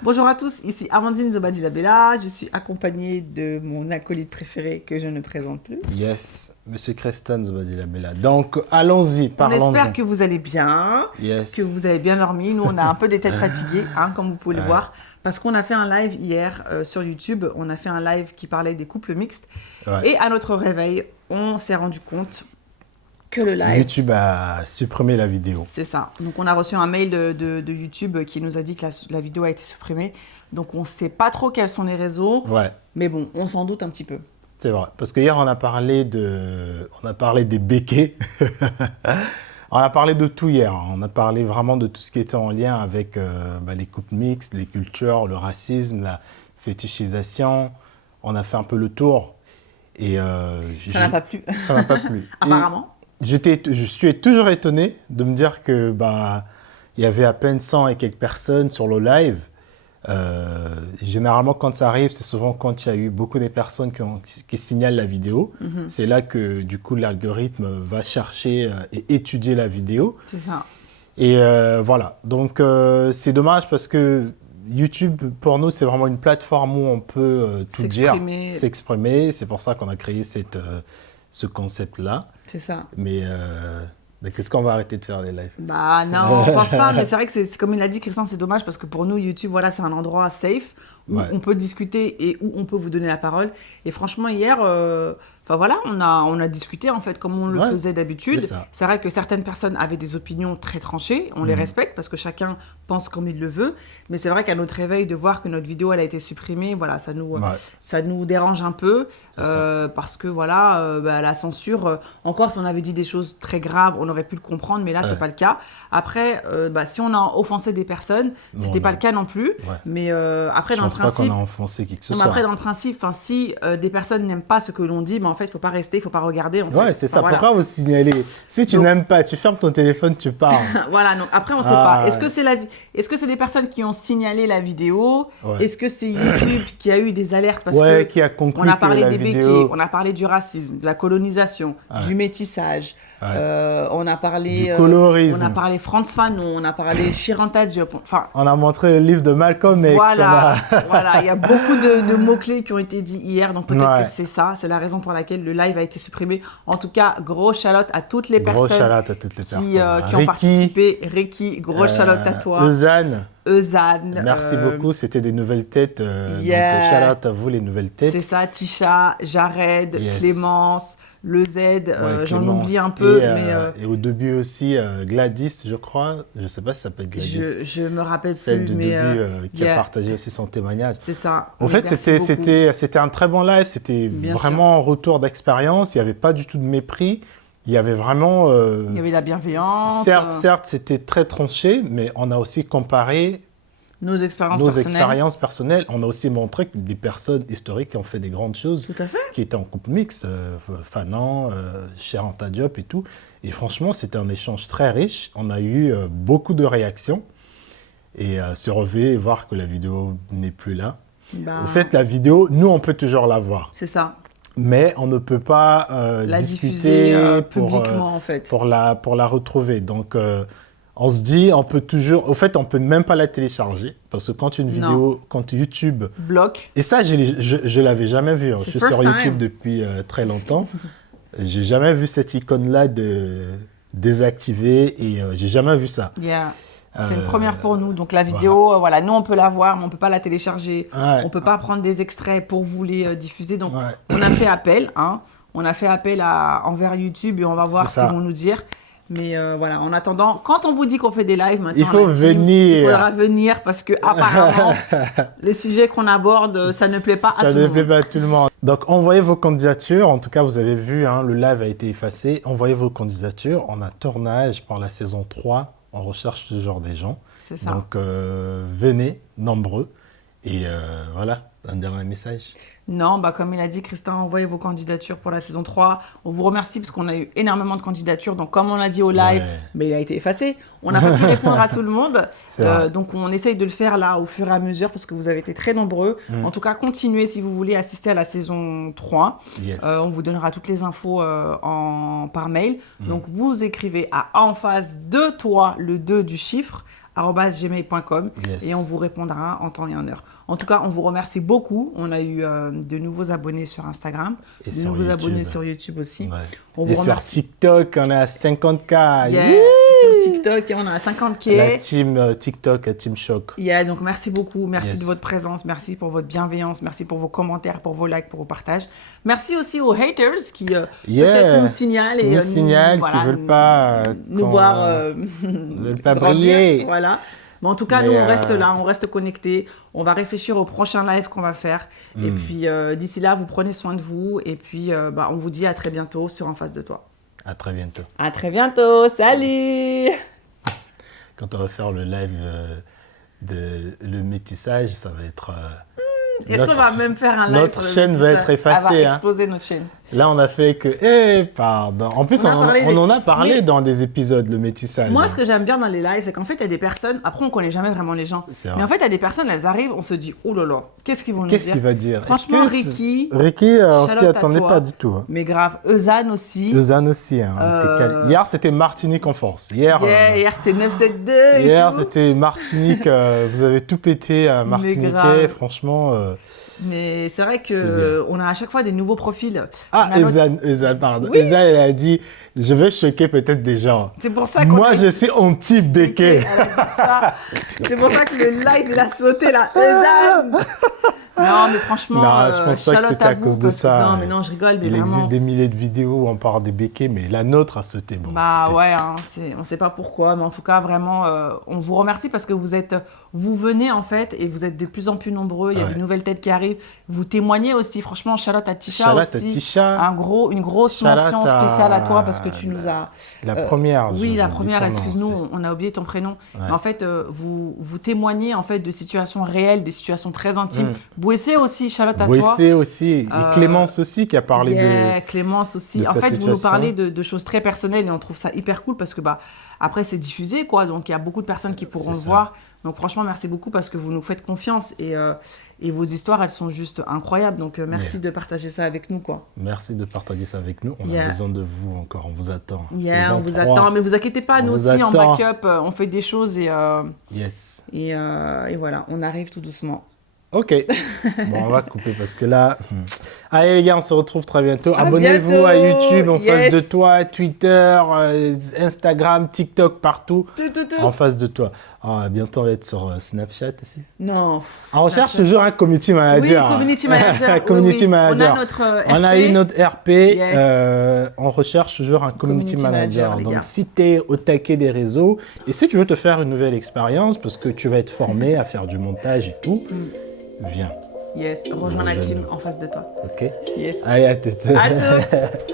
Bonjour à tous, ici Amandine Zobadi-Labella. Je suis accompagnée de mon acolyte préféré que je ne présente plus. Yes, Monsieur Creston Zobadi-Labella. Donc, allons-y, On espère parlons-en. que vous allez bien, que Yes. vous avez bien dormi. Nous, on a un peu des têtes fatiguées, comme vous pouvez le Ouais, voir, parce qu'on a fait un live hier sur YouTube. On a fait un live qui parlait des couples mixtes. ouais. Et à notre réveil, on s'est rendu compte que le live, YouTube a supprimé la vidéo. c'est ça. Donc, on a reçu un mail de YouTube qui nous a dit que la vidéo a été supprimée. Donc, on ne sait pas trop quels sont les réseaux, Ouais, mais bon, on s'en doute un petit peu. c'est vrai. Parce que hier, on a parlé des béquets. On a parlé de tout hier. On a parlé vraiment de tout ce qui était en lien avec les couples mixtes, les cultures, le racisme, la fétichisation. On a fait un peu le tour. Et Ça n'a pas plu. ça m'a pas plu. Apparemment. Je suis toujours étonné de me dire que il y avait à peine 100 et quelques personnes sur le live. Généralement, quand ça arrive, c'est souvent quand il y a eu beaucoup de personnes qui signalent la vidéo. C'est là que, du coup, l'algorithme va chercher et étudier la vidéo. C'est ça. Et voilà. Donc, c'est dommage parce que YouTube, pour nous, c'est vraiment une plateforme où on peut tout dire, s'exprimer. C'est pour ça qu'on a créé ce concept-là. C'est ça. Mais qu'est-ce qu'on va arrêter de faire les lives? Bah non, on pense pas, mais c'est vrai que c'est comme il a dit, Christian, c'est dommage parce que pour nous, YouTube, voilà, c'est un endroit safe où Ouais. on peut discuter et où on peut vous donner la parole. Et franchement, hier, enfin voilà, on a discuté en fait comme on le Ouais, faisait d'habitude. c'est ça. C'est vrai que certaines personnes avaient des opinions très tranchées, on les respecte parce que chacun pense comme il le veut. Mais c'est vrai qu'à notre réveil, de voir que notre vidéo elle a été supprimée, voilà, ça nous dérange un peu parce que voilà, la censure. Encore, si on avait dit des choses très graves, on aurait pu le comprendre, mais là, c'est pas le cas. Après, si on a offensé des personnes, c'était pas le cas non plus. Ouais. Mais après, Je dans le pense pas qu'on principe, a enfoncé qui que ce non, mais soit. après, dans le principe, si des personnes n'aiment pas ce que l'on dit, en fait, il faut pas rester, il faut pas regarder. En Ouais, fait. c'est ça. Voilà. Pourquoi vous signaler? Si tu Donc- n'aimes pas, tu fermes ton téléphone, tu pars. Voilà, donc après, on sait Ah, pas. Est-ce que c'est des personnes qui ont signalé la vidéo? Ouais. Est-ce que c'est YouTube qui a eu des alertes parce Ouais, que qui a conclu on a que parlé la des vidéo- béquets, on a parlé du racisme, de la colonisation, du métissage, on a parlé Du colorisme. on a parlé Frantz Fanon, on a parlé Chiranta Diop. Enfin, On a montré le livre de Malcolm X. voilà, voilà, il y a beaucoup de mots-clés qui ont été dits hier, donc peut-être Ouais. que c'est ça, c'est la raison pour laquelle le live a été supprimé. En tout cas, gros shout-out à toutes les Gros personnes shout-out à toutes les qui personnes. ont Ricky, participé. Ricky, gros shout-out à toi. Eusanne, Euzan. merci beaucoup. C'était des nouvelles têtes. Yeah. Donc, shout-out à vous, les nouvelles têtes. C'est ça, Tisha, Jared, Yes. Clémence, le Z, Ouais, j'en Clémence. oublie un peu, Et au début aussi, Gladys, je crois. Je sais pas si ça s'appelle Gladys. je me rappelle Celle plus, du mais début qui yeah, a partagé aussi son témoignage. c'est ça. En Mais fait, merci beaucoup. c'était un très bon live. C'était Bien vraiment un retour d'expérience. Il n'y avait pas du tout de mépris. Il y avait vraiment. Il y avait la bienveillance, Certes, c'était très tranché, mais on a aussi comparé nos expériences nos personnelles. expériences personnelles. On a aussi montré que des personnes historiques qui ont fait des grandes choses, Tout à fait. qui étaient en couple mixte, Fanon, Chiranta Diop et tout. Et franchement, c'était un échange très riche. On a eu beaucoup de réactions. Et se relever et voir que la vidéo n'est plus là. Ben, Au fait, la vidéo, nous, on peut toujours la voir. c'est ça. Mais on ne peut pas La discuter diffuser pour, publiquement, en fait. pour la retrouver. Donc, on se dit, on peut toujours... Au fait, on peut même pas la télécharger. Parce que quand une vidéo, quand YouTube... Bloc. Et ça, je l'avais jamais vu. Hein. Je C'est suis first sur YouTube time. depuis très longtemps. J'ai jamais vu cette icône-là de désactiver et j'ai jamais vu ça. Yeah. C'est une première pour nous. Donc la vidéo, voilà, nous on peut la voir, mais on peut pas la télécharger. Ouais. On peut pas prendre des extraits pour vous les diffuser. Donc Ouais. on a fait appel, on a fait appel envers YouTube et on va voir C'est ce qu'ils ça. vont nous dire. Mais voilà, en attendant, quand on vous dit qu'on fait des lives maintenant, Il faut la team, venir. il faudra venir parce que apparemment les sujets qu'on aborde, ça ne plaît pas à tout Ça le ne monde. plaît pas à tout le monde. Donc, envoyez vos candidatures. En tout cas, vous avez vu, le live a été effacé. Envoyez vos candidatures. On a tournage pour la saison 3. On recherche toujours des gens. C'est ça. Donc, venez, nombreux. Et voilà, un dernier message. Non, comme il a dit, Christin, envoyez vos candidatures pour la saison 3. On vous remercie parce qu'on a eu énormément de candidatures. Donc, comme on l'a dit au live, Ouais. mais il a été effacé. On n'a pas pu répondre à tout le monde. C'est vrai. Donc, on essaye de le faire là au fur et à mesure parce que vous avez été très nombreux. En tout cas, continuez si vous voulez assister à la saison 3. Yes. On vous donnera toutes les infos par mail. Donc, vous écrivez à en face de toi le 2 du chiffre gmail.com et on vous répondra en temps et en heure. En tout cas, on vous remercie beaucoup. On a eu de nouveaux abonnés sur Instagram, de nouveaux abonnés sur YouTube aussi. Ouais. On et vous sur TikTok, on est à 50K. Yeah. Sur TikTok, on est à 50K. La team TikTok, la team Choc. Yeah, donc merci beaucoup. Merci de votre présence. Merci pour votre bienveillance. Merci pour vos commentaires, pour vos likes, pour vos partages. Merci aussi aux haters qui peut-être nous signalent et qui ne veulent pas nous voir ne veulent pas grandir. briller. Voilà. Mais en tout cas, nous, on reste là, on reste connectés. On va réfléchir au prochain live qu'on va faire. Et puis, d'ici là, vous prenez soin de vous. Et puis, on vous dit à très bientôt sur En Face de Toi. À très bientôt. À très bientôt. Salut. Quand on va faire le live le métissage, ça va être... Est-ce qu'on va même faire un live notre chaîne va être effacée. Elle va exploser notre chaîne. Là, on a fait que... pardon. En plus, on en a parlé dans des épisodes, le métissage. Moi, ce que j'aime bien dans les lives, c'est qu'en fait, il y a des personnes... Après, on ne connaît jamais vraiment les gens. Mais en fait, il y a des personnes, elles arrivent, on se dit, oh là là, qu'est-ce qu'ils vont nous dire ? Qu'est-ce qu'il va dire ? Franchement, Ricky... on s'y attendait pas du tout. Hein. Mais grave. Eusanne aussi. Eusanne aussi. Hein. Hier, c'était Martinique en force. Hier, c'était 972 et hier, tout. c'était Martinique. Vous avez tout pété à Martiniquais. Franchement... Mais c'est vrai qu'on a à chaque fois des nouveaux profils. Eusanne, pardon. Oui. Eusanne, elle a dit, je vais choquer peut-être des gens. C'est pour ça Moi, je suis anti-béquet. Elle a dit ça. C'est pour ça que le live, il a sauté là. Eusanne. Non, mais franchement, je pense pas que c'était à cause de ça. Non, mais non, je rigole, mais il vraiment. Existe des milliers de vidéos où on parle des béquets, mais la nôtre a sauté. Bon, ouais, hein, on sait pas pourquoi, mais en tout cas, vraiment, on vous remercie parce que vous venez en fait et vous êtes de plus en plus nombreux. Il y a des nouvelles têtes qui arrivent. Vous témoignez aussi, franchement, Charlotte à Tisha aussi. Une grosse mention spéciale à toi parce que tu nous as. La première. Oui, la première. Excuse-nous, on a oublié ton prénom. Ouais. Mais en fait, vous témoignez en fait de situations réelles, des situations très intimes. Bouessé aussi, Charlotte à toi. Bouessé aussi, et Clémence aussi qui a parlé de... Clémence aussi. En fait, vous nous parlez de choses très personnelles et on trouve ça hyper cool parce que après c'est diffusé quoi, donc il y a beaucoup de personnes qui pourront le voir. Donc franchement, merci beaucoup parce que vous nous faites confiance et vos histoires, elles sont juste incroyables. Donc merci de partager ça avec nous quoi. Merci de partager ça avec nous. On a besoin de vous encore, on vous attend. On vous attend, mais vous inquiétez pas, nous aussi en backup, on fait des choses et voilà, on arrive tout doucement. Ok, bon, on va couper parce que là... Allez les gars, on se retrouve très bientôt. Abonnez-vous à YouTube, En Face de Toi, Twitter, Instagram, TikTok, partout. Tout. En Face de Toi. Bientôt, on va être sur Snapchat aussi. Non. On recherche toujours un community manager. Oui, community manager. Community manager. On a notre RP. On a eu notre RP. On recherche toujours un community manager. Donc, si tu es au taquet des réseaux et si tu veux te faire une nouvelle expérience parce que tu vas être formé à faire du montage et tout, viens. Yes, rejoins la team En Face de Toi. Ok. Yes. Allez, à tout. À tout.